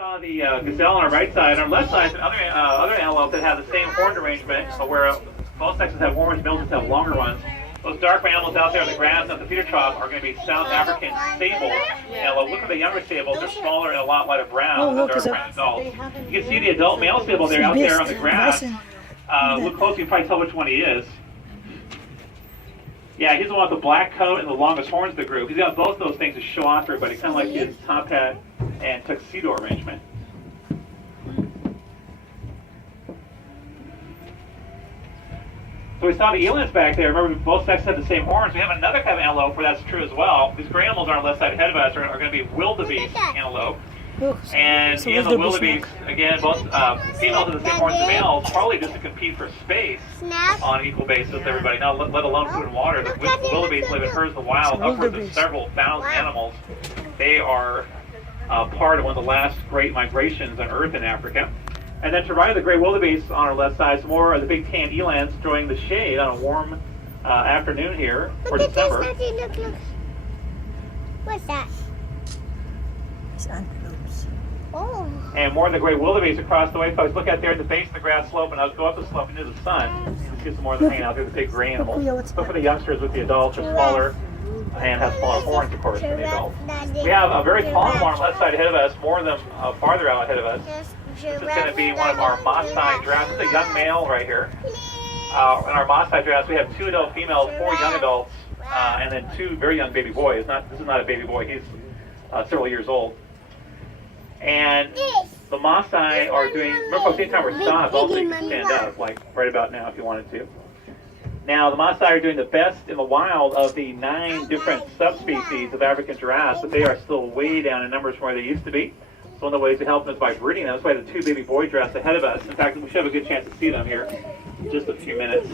saw the gazelle on our right side. On our left side is another other antelope that have the same horn arrangement, where both sexes have horns, males have longer ones. Those dark animals out there on the grass at the feeder trough are going to be South African sable antelope. Look at the younger sables; they're smaller and a lot lighter brown than dark brown adults. You can see the adult male sable there out there on the grass. Look closely, you can probably tell which one he is. Yeah, he's the one with the black coat and the longest horns of the group. He's got both those things to show off to everybody, kind of like his top hat and tuxedo arrangement. So we saw the elands back there. Remember, both sexes have the same horns. We have another kind of antelope where that's true as well. These gray animals on our left side ahead of us are going to be wildebeest antelope. And in the wildebeest, again, both females have the same horns as males, probably just to compete for space on an equal basis with everybody, not let alone food and water. The wildebeest live in herds in the wild, upwards of several thousand animals. They are part of one of the last great migrations on Earth in Africa. And then to right of the gray wildebeest on our left side, some more of the big tan elands enjoying the shade on a warm afternoon here for December. Look. What's that? It's antelopes. Oh. And more of the gray wildebeest across the way, folks. Look out there at the base of the grass slope, and I'll go up the slope into the sun. You can see some more of them hanging out there, the big gray animals. But for the youngsters with the adults are smaller and have smaller horns, of course, than the adults. We have a very tall one on the left side ahead of us, more of them farther out ahead of us. This is going to be one of our Maasai giraffes. This is a young male right here. In our Maasai giraffes, we have 2 adult females, 4 young adults, and then 2 very young baby boys. This is not a baby boy. He's several years old. And the Maasai are doing, remember folks, anytime we're stopped, also you can stand up, like right about now if you wanted to. Now, the Maasai are doing the best in the wild of the 9 different subspecies of African giraffes, but they are still way down in numbers from where they used to be. So one of the ways to help them is by breeding them. That's why the 2 baby boy giraffes ahead of us. In fact, we should have a good chance to see them here in just a few minutes.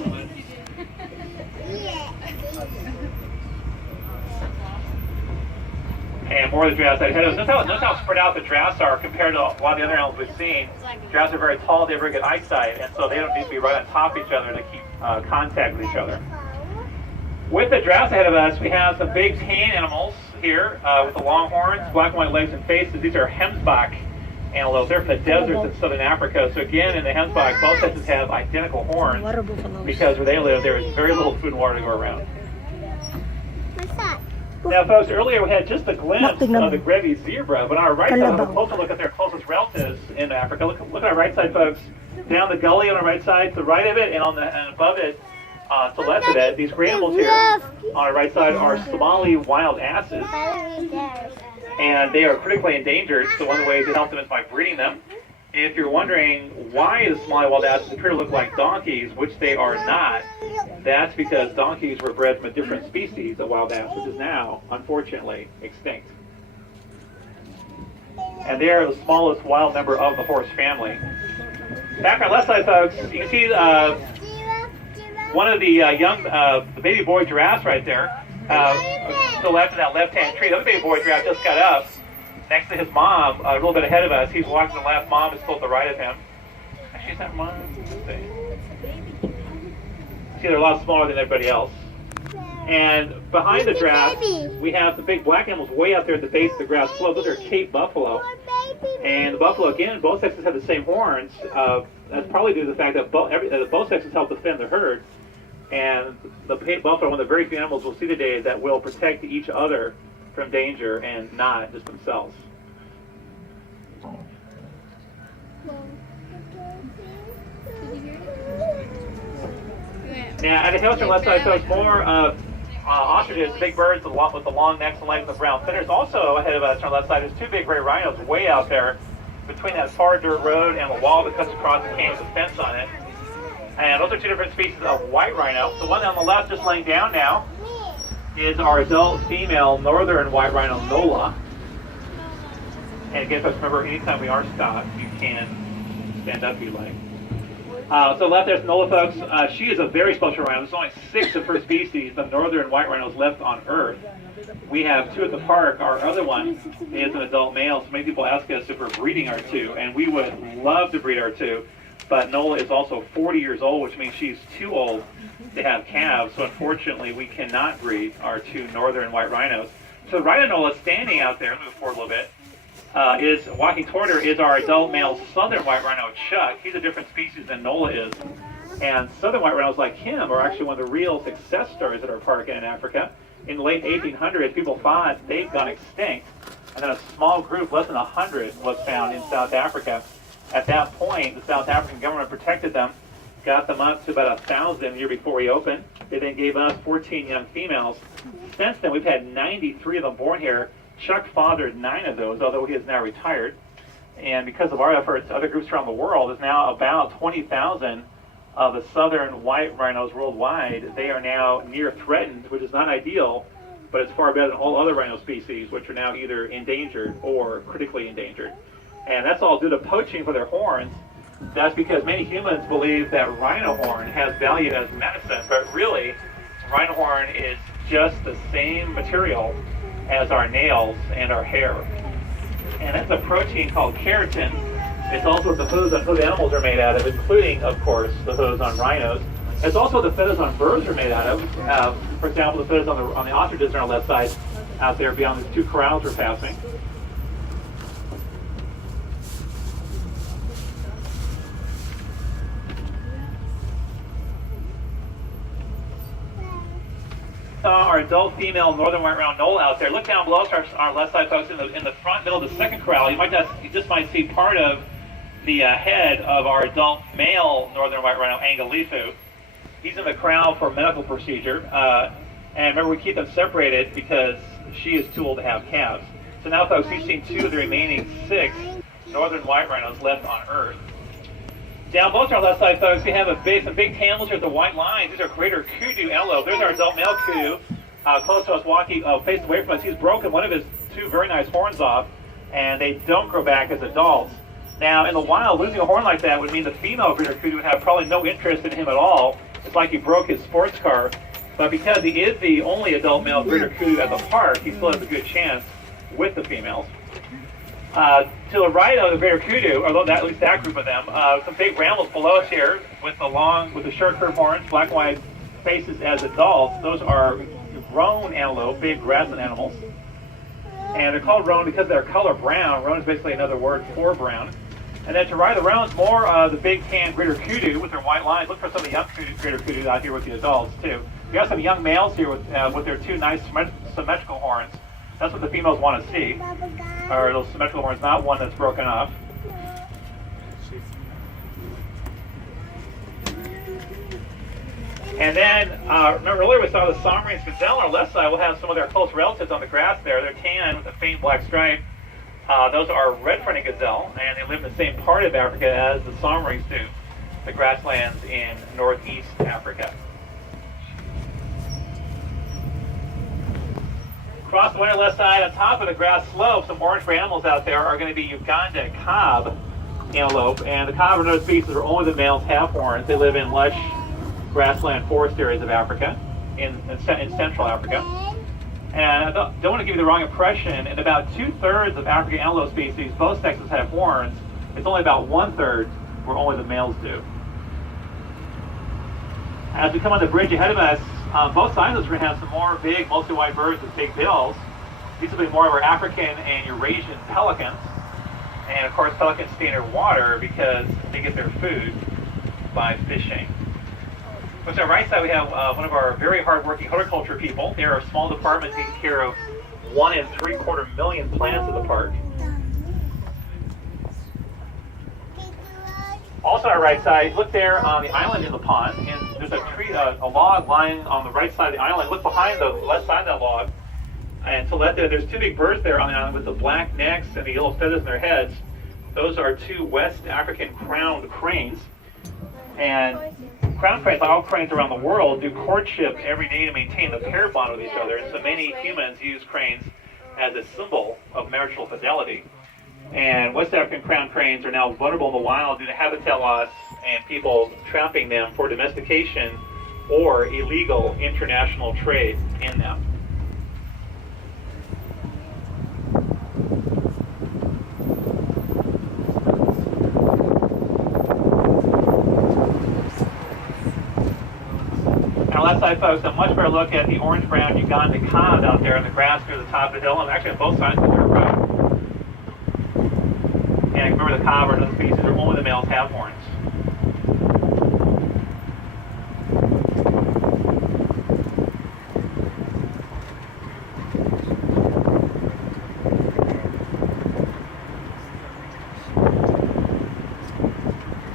And more of the giraffes ahead of us. Notice how spread out the giraffes are compared to a lot of the other animals we've seen. Giraffes are very tall, they have very good eyesight, and so they don't need to be right on top of each other to keep contact with each other. With the giraffes ahead of us, we have some big tan animals here with the long horns, black and white legs and faces. These are Hemsbach antelopes. They're from the deserts in southern Africa. So again, in the Hemsbach, both sexes have identical horns because where they live, there is very little food and water to go around. What's that? Now, folks, earlier we had just a glimpse of the Grevy's zebra, but on our right side, we'll have a closer look at their closest relatives in Africa. Look at our right side, folks. Down the gully on our right side, to the right of it, and above it, to the left of it, these gray animals here on our right side are Somali wild asses, and they are critically endangered. So one of the ways to help them is by breeding them. If you're wondering why the Somali wild asses appear to look like donkeys, which they are not, that's because donkeys were bred from a different species of wild ass, which is now, unfortunately, extinct. And they are the smallest wild member of the horse family. Back on our left side, folks, you can see one of the young the baby boy giraffes right there, to the left of that left-hand tree. The other baby boy giraffe just got up next to his mom, a little bit ahead of us. He's walking to the left. Mom is still to the right of him. Actually, is that mom? See, they're a lot smaller than everybody else. And behind the giraffe, we have the big black animals way out there at the base of the grass slope. Those are Cape buffalo. And the buffalo, again, both sexes have the same horns. That's probably due to the fact that both sexes help defend the herd. And the Cape buffalo, one of the very few animals we'll see today that will protect each other from danger and not just themselves. Now, at the hills on the left side, folks, more ostriches, big birds with the long necks and legs and the brown feathers. Also ahead of us on the left side, there's 2 big gray rhinos way out there between that far dirt road and the wall that cuts across the canyon with a fence on it. And those are 2 different species of white rhino. The one on the left, just laying down now, is our adult female northern white rhino, Nola. And again, folks, remember, anytime we are stopped, you can stand up if you like. So left there's Nola, folks. She is a very special rhino. There's only 6 of her species of northern white rhinos left on Earth. We have 2 at the park. Our other one is an adult male. So many people ask us if we're breeding our 2, and we would love to breed our 2. But Nola is also 40 years old, which means she's too old to have calves. So unfortunately, we cannot breed our 2 northern white rhinos. So Rhino Nola is standing out there. Move forward a little bit. is walking toward her is our adult male southern white rhino, Chuck. He's a different species than Nola is. And southern white rhinos like him are actually one of the real success stories at our park in Africa. In the late 1800s, people thought they'd gone extinct. And then a small group, less than 100, was found in South Africa. At that point, the South African government protected them, got them up to about 1,000 the year before we opened. They then gave us 14 young females. Since then, we've had 93 of them born here. Chuck fathered 9 of those, although he is now retired. And because of our efforts, other groups around the world, is now about 20,000 of the southern white rhinos worldwide. They are now near threatened, which is not ideal, but it's far better than all other rhino species, which are now either endangered or critically endangered. And that's all due to poaching for their horns. That's because many humans believe that rhino horn has value as medicine, but really, rhino horn is just the same material as our nails and our hair. And it's a protein called keratin. It's also what the hooves on hood animals are made out of, including, of course, the hooves on rhinos. It's also what the feathers on birds are made out of. For example, the feathers on the ostriches on our left side out there beyond the 2 corrals we're passing. Our adult female northern white round knoll out there. Look down below us, our left side folks, in the front middle of the second corral. You just might see part of the head of our adult male northern white rhino, Angalifu. He's in the corral for medical procedure. And remember, we keep them separated because she is too old to have calves. So now, folks, you've seen 2 of the remaining 6 northern white rhinos left on Earth. Down both our left side, folks, we have some big camels here with the white lines. These are greater kudu antelope. There's our adult male kudu, close to us, walking, faced away from us. He's broken one of his 2 very nice horns off, and they don't grow back as adults. Now, in the wild, losing a horn like that would mean the female greater kudu would have probably no interest in him at all. It's like he broke his sports car. But because he is the only adult male greater kudu at the park, he still has a good chance with the females. To the right of the greater kudu, or at least that group of them, some big rambles below us here with the short curved horns, black and white faces as adults. Those are roan antelope, big grassland animals. And they're called roan because they're color brown. Roan is basically another word for brown. And then to right of the roans, more the big tan greater kudu with their white lines. Look for some of the young greater kudu out here with the adults too. We got some young males here with their 2 nice symmetrical horns. That's what the females want to see, or those symmetrical horns, not one that's broken off. And then, remember earlier we saw the Sombre's gazelle on our left side. We'll have some of their close relatives on the grass there. They're tan with a faint black stripe. Those are red-fronted gazelle, and they live in the same part of Africa as the Sombres do, the grasslands in northeast Africa. Across the way on the left side, on top of the grass slope, some orange-gray animals out there are going to be Uganda cob antelope. And the cob are another species where only the males have horns. They live in lush grassland forest areas of Africa, in Central Africa. And I don't want to give you the wrong impression. In about 2/3 of African antelope species, both sexes have horns. It's only about 1/3 where only the males do. As we come on the bridge ahead of us, both sides of us, we're going to have some more big multi-white birds with big bills. These will be more of our African and Eurasian pelicans. And of course, pelicans stay near water because they get their food by fishing. On the right side, we have one of our very hard-working horticulture people. They're a small department taking care of 1 3/4 million plants at the park. Also on our right side, look there on the island in the pond, and there's a tree, a log lying on the right side of the island. Look behind the left side of that log, and to the left there's 2 big birds there on the island with the black necks and the yellow feathers in their heads. Those are 2 West African crowned cranes. And crowned cranes, like all cranes around the world, do courtship every day to maintain the pair bond with each other. And so many humans use cranes as a symbol of marital fidelity. And West African crowned cranes are now vulnerable in the wild due to habitat loss and people trapping them for domestication or illegal international trade in them. Our left side, folks, a much better look at the orange-brown Uganda cob out there in the grass near the top of the hill, and actually on both sides of the dirt road. macabre and other species where only the males have horns.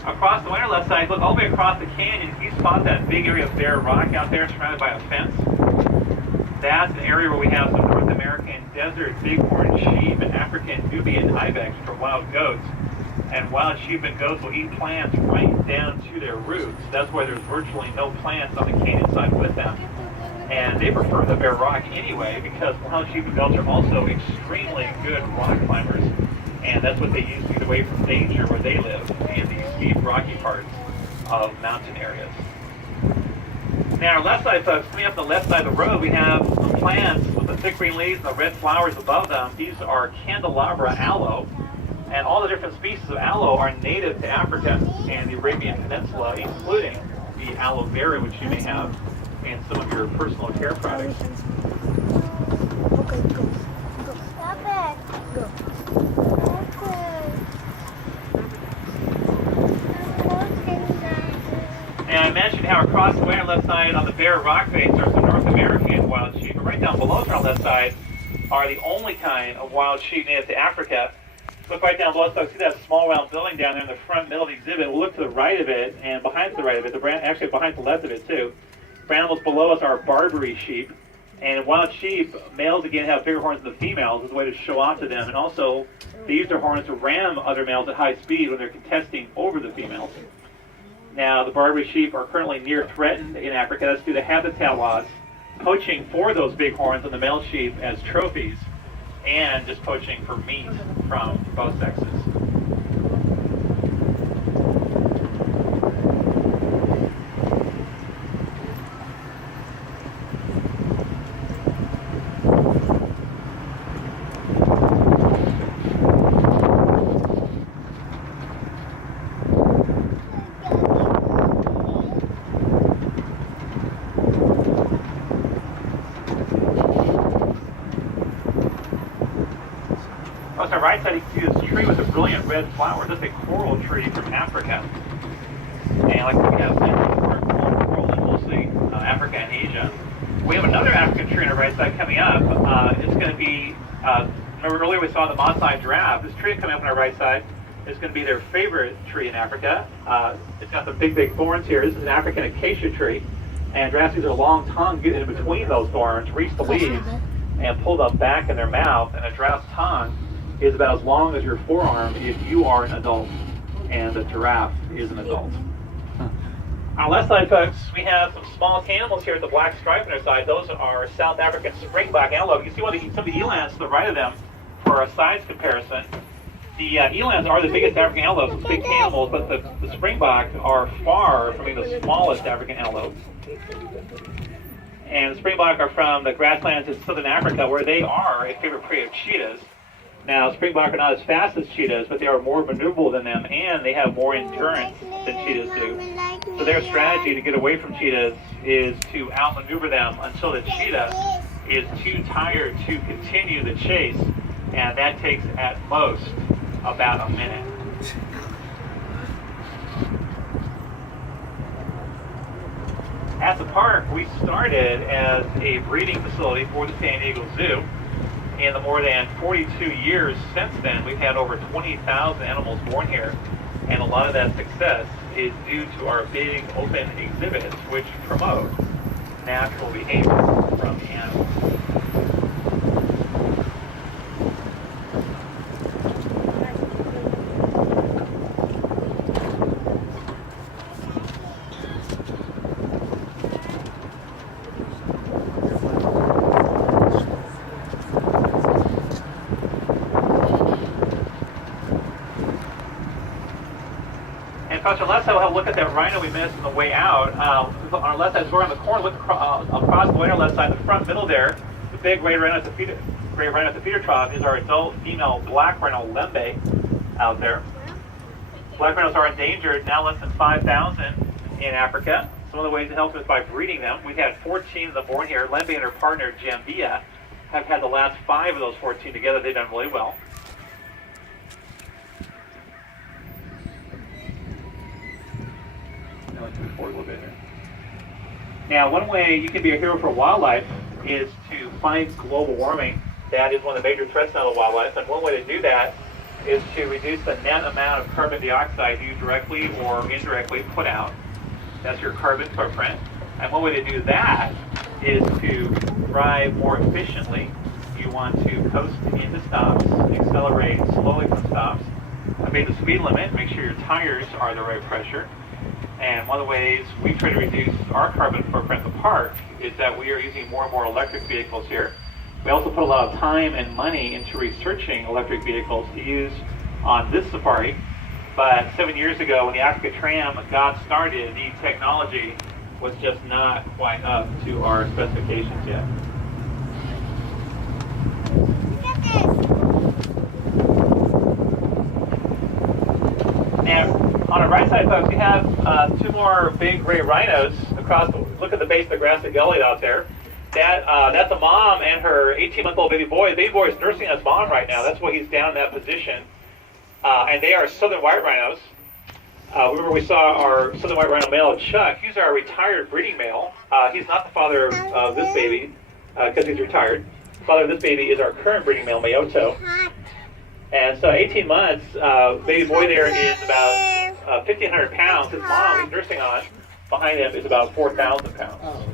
Across the winter left side, look all the way across the canyon. You spot that big area of bare rock out there surrounded by a fence. That's an area where we have some North American desert bighorn sheep and African Nubian ibex for wild goats. And wild sheep and goats will eat plants right down to their roots. That's why there's virtually no plants on the canyon side with them. And they prefer the bare rock anyway because wild sheep and goats are also extremely good rock climbers. And that's what they use to get away from danger where they live, in these steep, rocky parts of mountain areas. Now, our left side, folks, coming up the left side of the road, we have some plants with the thick green leaves and the red flowers above them. These are candelabra aloe, and all the different species of aloe are native to Africa and the Arabian Peninsula, including the aloe vera, which you may have in some of your personal care products. Okay, go. Go. Stop it. Go. And I mentioned how across the way on our left side on the bare rock face are some North American wild sheep, but right down below us on our left side are the only kind of wild sheep native to Africa. Look right down below us, folks. See that small round building down there in the front middle of the exhibit? We'll look to the right of it and behind the right of it, actually behind the left of it too. The animals below us are Barbary sheep. And wild sheep, males again have bigger horns than the females as a way to show off to them. And also, they use their horns to ram other males at high speed when they're contesting over the females. Now, the Barbary sheep are currently near threatened in Africa. That's due to habitat loss, poaching for those big horns on the male sheep as trophies, and just poaching for meat from both sexes. On the right side, you can see this tree with a brilliant red flower. That's a coral tree from Africa. And like we have coral in mostly Africa and Asia. We have another African tree on the right side coming up. It's going to be, remember earlier we saw the Maasai giraffe. This tree coming up on our right side is going to be their favorite tree in Africa. It's got some big, big thorns here. This is an African acacia tree. And giraffes use their long tongue get in between those thorns, reach the leaves, and pull them back in their mouth. And a giraffe's tongue is about as long as your forearm if you are an adult, and the giraffe is an adult. On our left side, folks, we have some small animals here at the black stripe on their side. Those are South African springback antelope. You can see some of the elands to the right of them for a size comparison. The elands are the biggest African antelopes, big animals, but the springback are far from being the smallest African antelope. And the springback are from the grasslands in southern Africa, where they are a favorite prey of cheetahs. Now, springback are not as fast as cheetahs, but they are more maneuverable than them, and they have more endurance than cheetahs do. So their strategy to get away from cheetahs is to outmaneuver them until the cheetah is too tired to continue the chase, and that takes at most about a minute. At the park, we started as a breeding facility for the San Diego Zoo. In the more than 42 years since then, we've had over 20,000 animals born here, and a lot of that success is due to our big open exhibits, which promote natural behavior from the animals. Across our left side, we'll have a look at that rhino we missed on the way out. On our left side, as we're on the corner, look across the way on our left side, the front middle there, the big gray rhino at the feeder trough is our adult female black rhino lembe out there. Black rhinos are endangered, now less than 5,000 in Africa. Some of the ways to help is by breeding them. We've had 14 of them born here. Lembe and her partner, Jambia, have had the last 5 of those 14 together. They've done really well. Now, one way you can be a hero for wildlife is to fight global warming. That is one of the major threats now to wildlife, and one way to do that is to reduce the net amount of carbon dioxide you directly or indirectly put out. That's your carbon footprint. And one way to do that is to drive more efficiently. You want to coast into stops, accelerate slowly from stops, obey the speed limit, make sure your tires are the right pressure. And one of the ways we try to reduce our carbon footprint in the park is that we are using more and more electric vehicles here. We also put a lot of time and money into researching electric vehicles to use on this safari. But 7 years ago, when the Africa Tram got started, the technology was just not quite up to our specifications yet. Look at this. Now, on the right side, folks, we have two more big gray rhinos across. Look at the base of the grassy gully out there. That's a mom and her 18-month-old baby boy. The baby boy is nursing his mom right now. That's why he's down in that position. And they are southern white rhinos. Remember, we saw our southern white rhino male, Chuck. He's our retired breeding male. He's not the father of this baby because he's retired. The father of this baby is our current breeding male, Mayoto. And so 18 months, baby boy there is about 1,500 pounds. His mom, he's nursing on, behind him is about 4,000 pounds.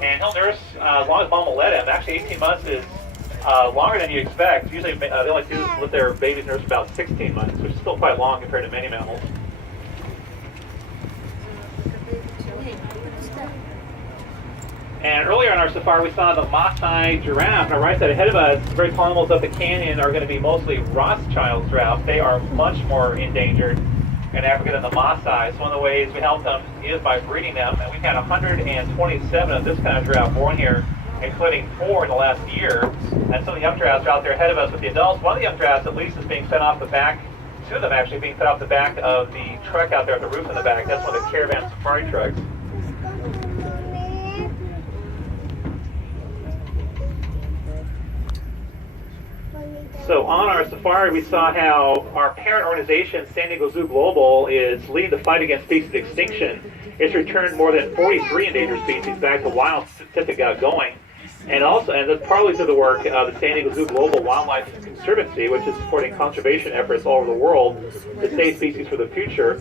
And he'll nurse as long as mom will let him. Actually, 18 months is longer than you expect. Usually they only do let their babies nurse about 16 months, which is still quite long compared to many mammals. And earlier on our safari, we saw the Maasai giraffe. On our right side ahead of us, the very tall animals up the canyon are going to be mostly Rothschild giraffes. They are much more endangered in Africa than the Maasai. So one of the ways we help them is by breeding them. And we've had 127 of this kind of giraffe born here, including 4 in the last year. And some of the young giraffes are out there ahead of us with the adults. One of the young giraffes, at least, is being fed off the back. 2 of them actually being fed off the back of the truck out there at the roof in the back. That's one of the caravan safari trucks. So on our safari, we saw how our parent organization, San Diego Zoo Global, is leading the fight against species extinction. It's returned more than 43 endangered species back to wild since it got going. And that's partly through the work of the San Diego Zoo Global Wildlife Conservancy, which is supporting conservation efforts all over the world to save species for the future.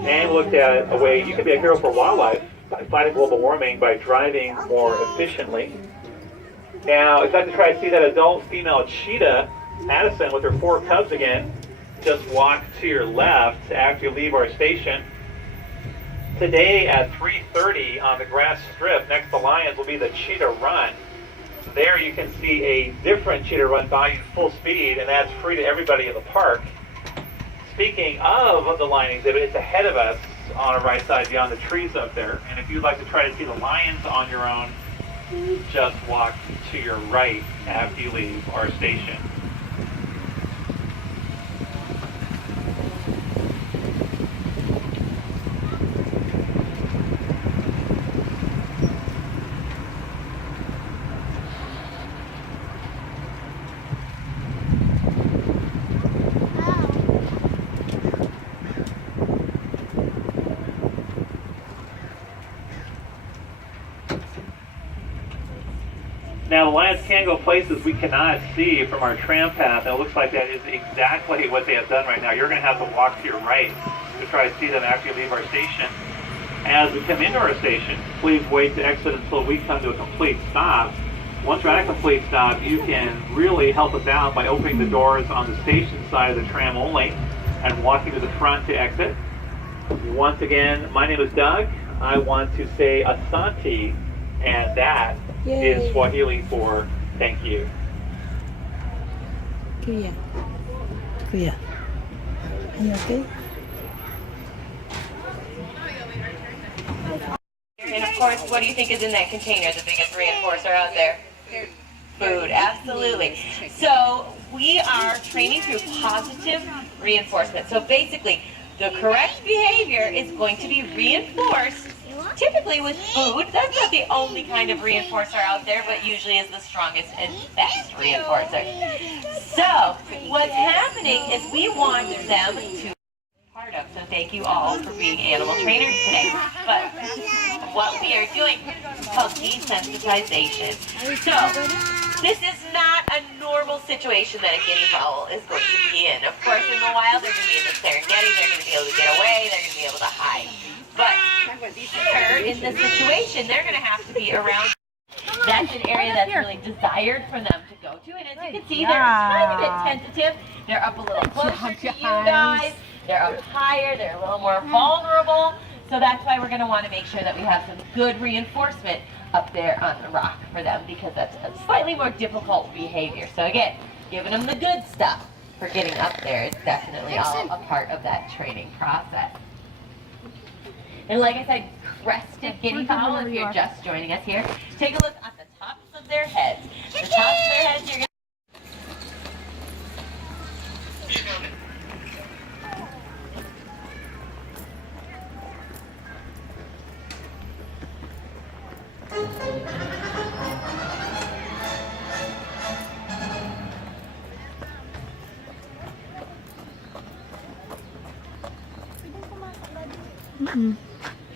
And looked at a way you can be a hero for wildlife by fighting global warming by driving more efficiently. Now, if you'd like to try to see that adult female cheetah, Addison, with her 4 cubs again, just walk to your left after you leave our station. Today at 3:30 on the grass strip next to Lions will be the cheetah run. There you can see a different cheetah run by you full speed, and that's free to everybody in the park. Speaking of the lion exhibit, it's ahead of us on our right side beyond the trees up there. And if you'd like to try to see the lions on your own, just walk to your right after you leave our station. Now, the lions can go places we cannot see from our tram path, and it looks like that is exactly what they have done right now. You're going to have to walk to your right to try to see them after you leave our station. As we come into our station, please wait to exit until we come to a complete stop. Once we're at a complete stop, you can really help us out by opening the doors on the station side of the tram only and walking to the front to exit. Once again, my name is Doug. I want to say Asante, and that is Swahili for thank you. Kuya. Kuya. Are you okay? And of course, what do you think is in that container, the biggest reinforcer out there? Food, absolutely. So we are training through positive reinforcement. So basically, the correct behavior is going to be reinforced typically with food. That's not the only kind of reinforcer out there, but usually is the strongest and best reinforcer. So what's happening is we want them to part of. So thank you all for being animal trainers today. But what we are doing is called desensitization. So this is not a normal situation that a guinea fowl is going to be in. Of course, in the wild, they're going to be in the Serengeti, they're going to be able to get away, they're going to be able to hide. But here, in this situation, they're going to have to be around. That's an area that's really desired for them to go to. And as you can see, they're a tiny bit tentative. They're up a little closer to you guys. They're up higher. They're a little more vulnerable. So that's why we're going to want to make sure that we have some good reinforcement up there on the rock for them, because that's a slightly more difficult behavior. So again, giving them the good stuff for getting up there is definitely all a part of that training process. And like I said, crested guinea fowl, if you're just joining us here, take a look at the tops of their heads. The tops of their heads, you're going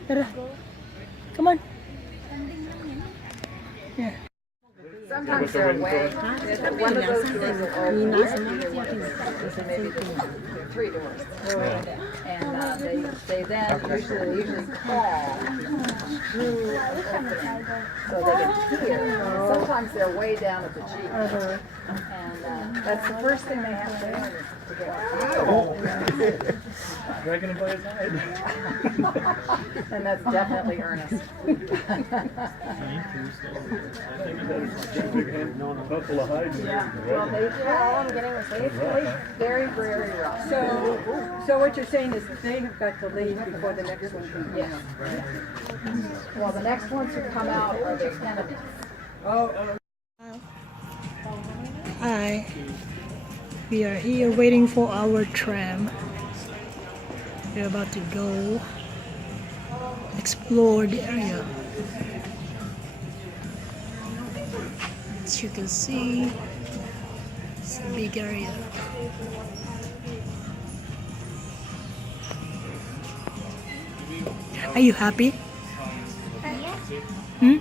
Tara. Come on. Yeah. Sometimes they're away. One of those doors will open. Either one of them. Maybe they're 3 doors. And they then usually call through the opening so they can hear. Sometimes they're way down at the Jeep. And that's the first thing they have to learn is to go. Dragging him by his hide. And that's definitely Ernest. Well, all I'm getting was very, very rough. So what you're saying is they have got to leave before the next one can come out. Well, the next ones who come out are the enemies. Hi. We are here waiting for our tram. We're about to go explore the area. As you can see, it's a big area. Are you happy? Hmm?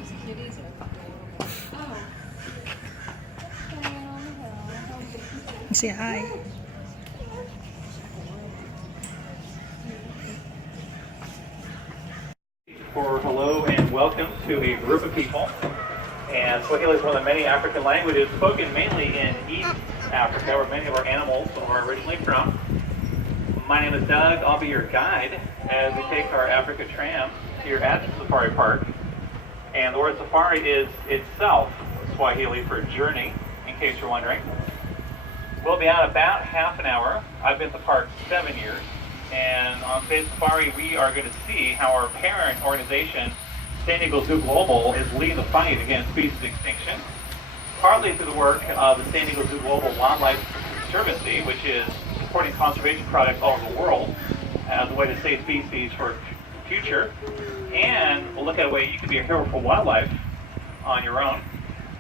Say hi. For hello and welcome to a group of people. And Swahili is one of the many African languages spoken mainly in East Africa, where many of our animals are originally from. My name is Doug. I'll be your guide as we take our Africa tram here at the Safari Park. And the word safari is itself Swahili for journey, in case you're wondering. We'll be out about half an hour. I've been at the park 7 years. And on today's safari, we are going to see how our parent organization, San Diego Zoo Global, is leading the fight against species extinction, partly through the work of the San Diego Zoo Global Wildlife Conservancy, which is supporting conservation projects all over the world as a way to save species for the future. And we'll look at a way you can be a hero for wildlife on your own.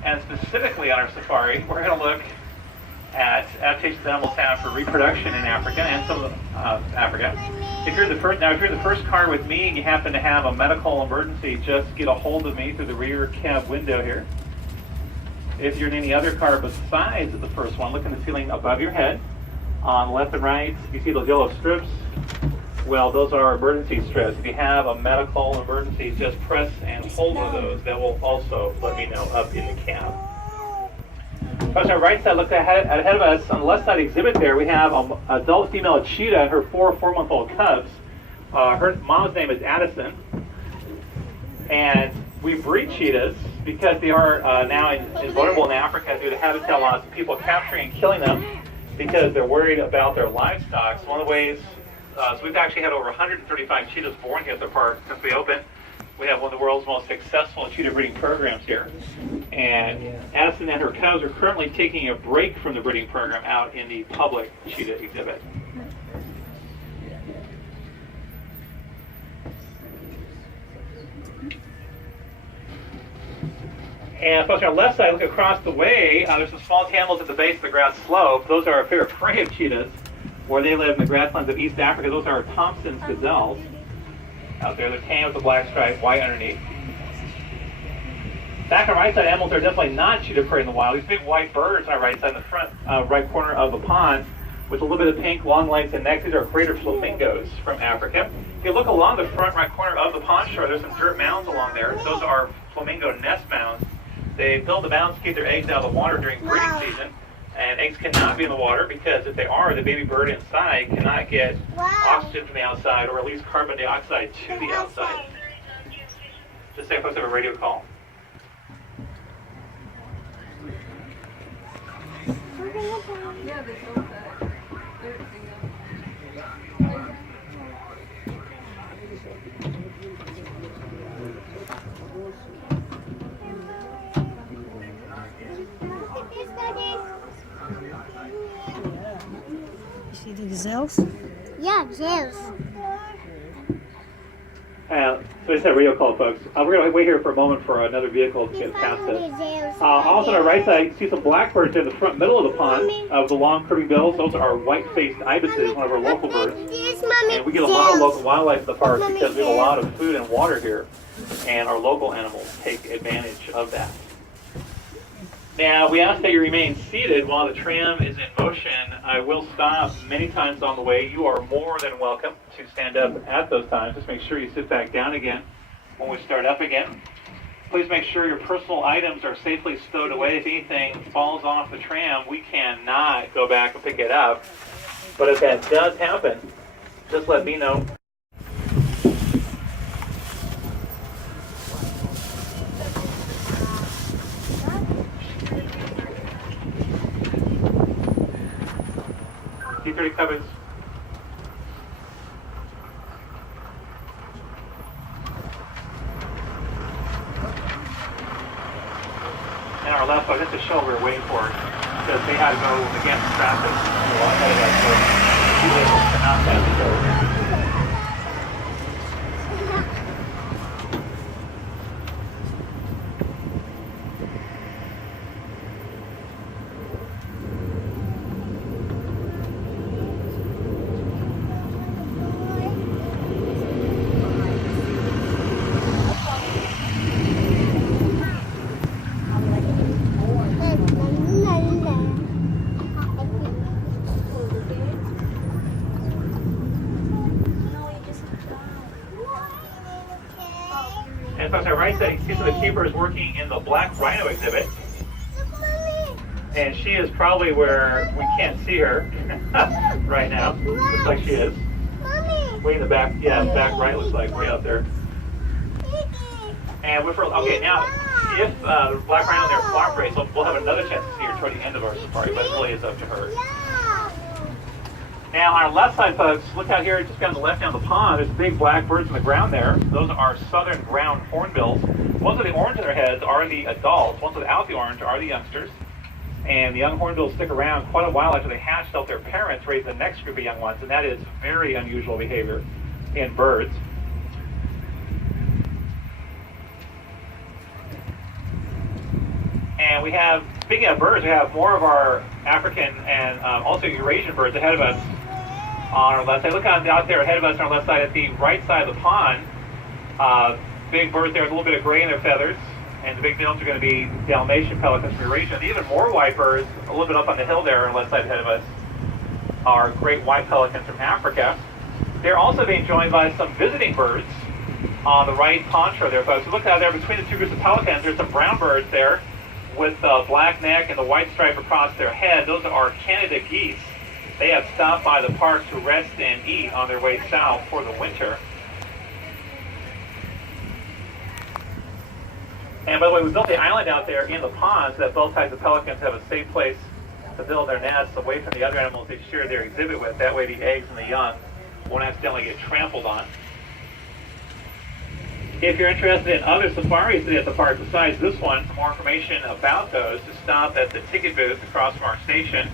And specifically on our safari, we're going to look at adaptations animals have for reproduction in Africa and some of Africa. If you're the first car with me and you happen to have a medical emergency, just get a hold of me through the rear cab window here. If you're in any other car besides the first one, look in the ceiling above your head. On left and right, you see those yellow strips? Well, those are emergency strips. If you have a medical emergency, just press and hold one of those. That will also let me know up in the cab. On our right side, look ahead of us, on the left side exhibit there, we have an adult female cheetah and her 4-month-old cubs. Her mom's name is Addison. And we breed cheetahs because they are now vulnerable in Africa due to habitat loss and people capturing and killing them because they're worried about their livestock. So one of the ways, so we've actually had over 135 cheetahs born here at the park since we opened. We have one of the world's most successful cheetah breeding programs here. And Addison and her cubs are currently taking a break from the breeding program out in the public cheetah exhibit. And folks, on our left side, look across the way, there's some small camels at the base of the grass slope. Those are a favorite prey of cheetahs. where they live in the grasslands of East Africa. Those are Thompson's gazelles out there. They're tan with a black stripe, white underneath. Back on the right side, animals are definitely not cheetah prey in the wild. These big white birds on our right side in the front right corner of the pond with a little bit of pink, long legs and necks. These are greater flamingos from Africa. If you look along the front right corner of the pond shore, there's some dirt mounds along there. Those are flamingo nest mounds. They build the mounds to keep their eggs out of the water during breeding season. And eggs cannot be in the water because if they are, the baby bird inside cannot get oxygen from the outside or at least carbon dioxide to the outside. Just say folks have a radio call. Yeah, they built that dirt thing up. You see the gazelles? Yeah, gels. So I just had a radio call, folks. We're going to wait here for a moment for another vehicle to get past us. Also on our right side, you can see some blackbirds in the front middle of the pond with the long curving bills. Those are white-faced ibises, one of our local birds. And we get a lot of local wildlife in the park because we have a lot of food and water here. And our local animals take advantage of that. Now, we ask that you remain seated while the tram is in motion. I will stop many times on the way. You are more than welcome to stand up at those times. Just make sure you sit back down again when we start up again. Please make sure your personal items are safely stowed away. If anything falls off the tram, we cannot go back and pick it up. But if that does happen, just let me know. Security covers. And our left, this is the show we're waiting for because they had to go against traffic. Ahead of us, so two vehicles cannot pass each other. And folks, on our right side, you can see some of the keepers working in the black rhino exhibit. And she is probably where we can't see her right now. Looks like she is. Way in the back, yeah, back right looks like, way out there. And with her, okay, now, if the black rhino there cooperates, we'll have another chance to see her toward the end of our safari, but it really is up to her. Now, on our left side, folks, look out here, just on the left down the pond, there's big black birds in the ground there. Those are southern ground hornbills. Ones with the orange in their heads are the adults. Ones without the orange are the youngsters. And the young hornbills stick around quite a while after they hatch to help their parents raise the next group of young ones, and that is very unusual behavior in birds. And we have, speaking of birds, we have more of our African and also Eurasian birds ahead of us on our left side. Look out there ahead of us on our left side at the right side of the pond. Big birds there with a little bit of gray in their feathers. And the big males are going to be Dalmatian pelicans from Eurasia. The even more white birds, a little bit up on the hill there on the left side ahead of us, are great white pelicans from Africa. They're also being joined by some visiting birds on the right pond shore there, folks. So look out there between the two groups of pelicans. There's some brown birds there with the black neck and the white stripe across their head. Those are Canada geese. They have stopped by the park to rest and eat on their way south for the winter. And by the way, we built the island out there in the pond so that both types of pelicans have a safe place to build their nests away from the other animals they share their exhibit with. That way the eggs and the young won't accidentally get trampled on. If you're interested in other safaris at the park besides this one, for more information about those, just stop at the ticket booth across from our station.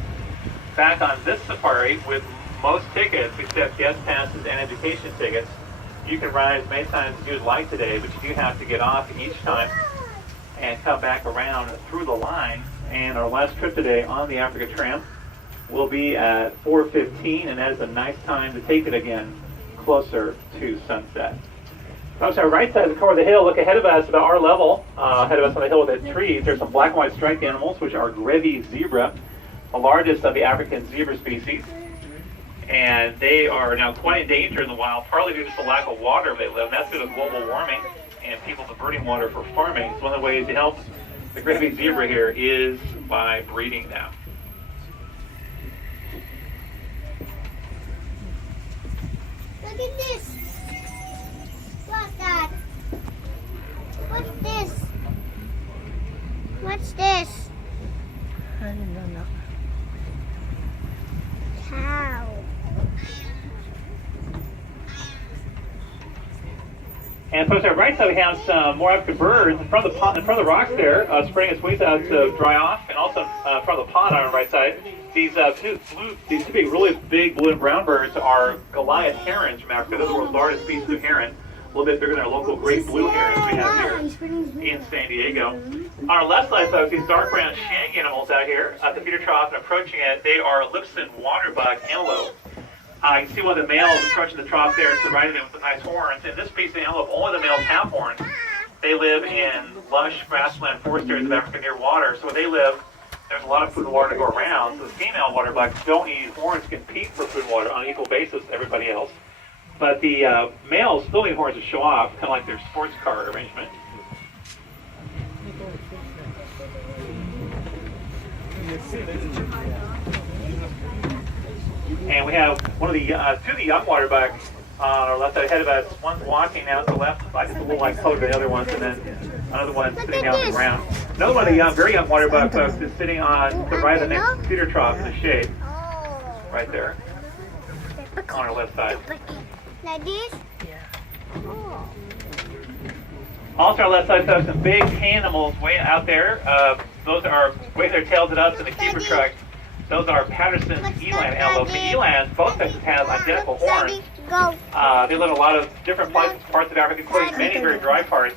Back on this safari, with most tickets, except guest passes and education tickets, you can ride as many times as you'd like today, but you do have to get off each time and come back around through the line. And our last trip today on the Africa Tram will be at 4:15, and that is a nice time to take it again closer to sunset. Folks, our right side of the core of the hill, look ahead of us, about our level, ahead of us on the hill with the trees. There's some black and white striped animals, which are Grevy's zebra, the largest of the African zebra species. And they are now quite in danger in the wild, partly due to the lack of water where they live. And that's due to global warming and people diverting water for farming. So one of the ways to help the Grevy zebra here is by breeding them. Look at this. What's that? What's this? What's this? I don't know. Cow. And folks, on our right side we have some more African birds in front of the pond, in front of the rocks there, spreading its wings out to dry off, and also in front of the pond on our right side. These two big, really big blue and brown birds are Goliath herons from Africa. They're the world's largest species of heron, a little bit bigger than our local great blue herons we have here in San Diego. On our left side, folks, these dark brown shank animals out here at the feeder trough and approaching it, they are Lipson waterbuck antelope. You can see one of the males approaching the trough there to the right of them with the nice horns. In this species of antelope, only the males have horns. They live in lush grassland forest areas of Africa near water. So where they live, there's a lot of food and water to go around. So the female waterbucks don't need horns to compete for food and water on an equal basis to everybody else. But the males still need horns to show off, kind of like their sports car arrangement. And we have one of the two of the young waterbucks on our left side ahead of us. One's walking now to the left, like it's a little like colored than the other ones, and then another one sitting down on the ground. Another one of the very young waterbuck folks is sitting on the right of the next feeder trough in the shade, right there, on our left side. Like this? Also on our left side, folks, some big animals way out there. Those are waving their tails at us in the keeper truck. Those are Patterson's eland antelope. The elands, both sexes have identical horns. They live in a lot of different places, parts of Africa, including many very dry parts.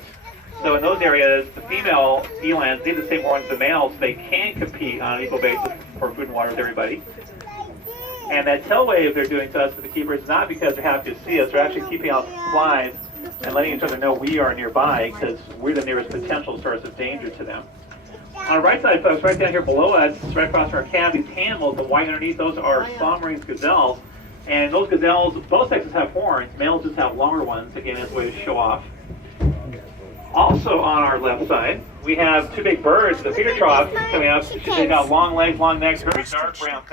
So in those areas, the female elands need the same horns as the males, so they can compete on an equal basis for food and water with everybody. And that tail wave they're doing to us with the keepers is not because they're happy to see us. They're actually keeping out flies and letting each other know we are nearby because we're the nearest potential source of danger to them. On our right side, folks, right down here below us, right across our cab, these animals, the white underneath, those are Sommering gazelles. And those gazelles, both sexes have horns. Males just have longer ones, again, as a way to show off. Also on our left side, we have two big birds, the feeder trough coming up. They've got long legs, long necks, very dark brown.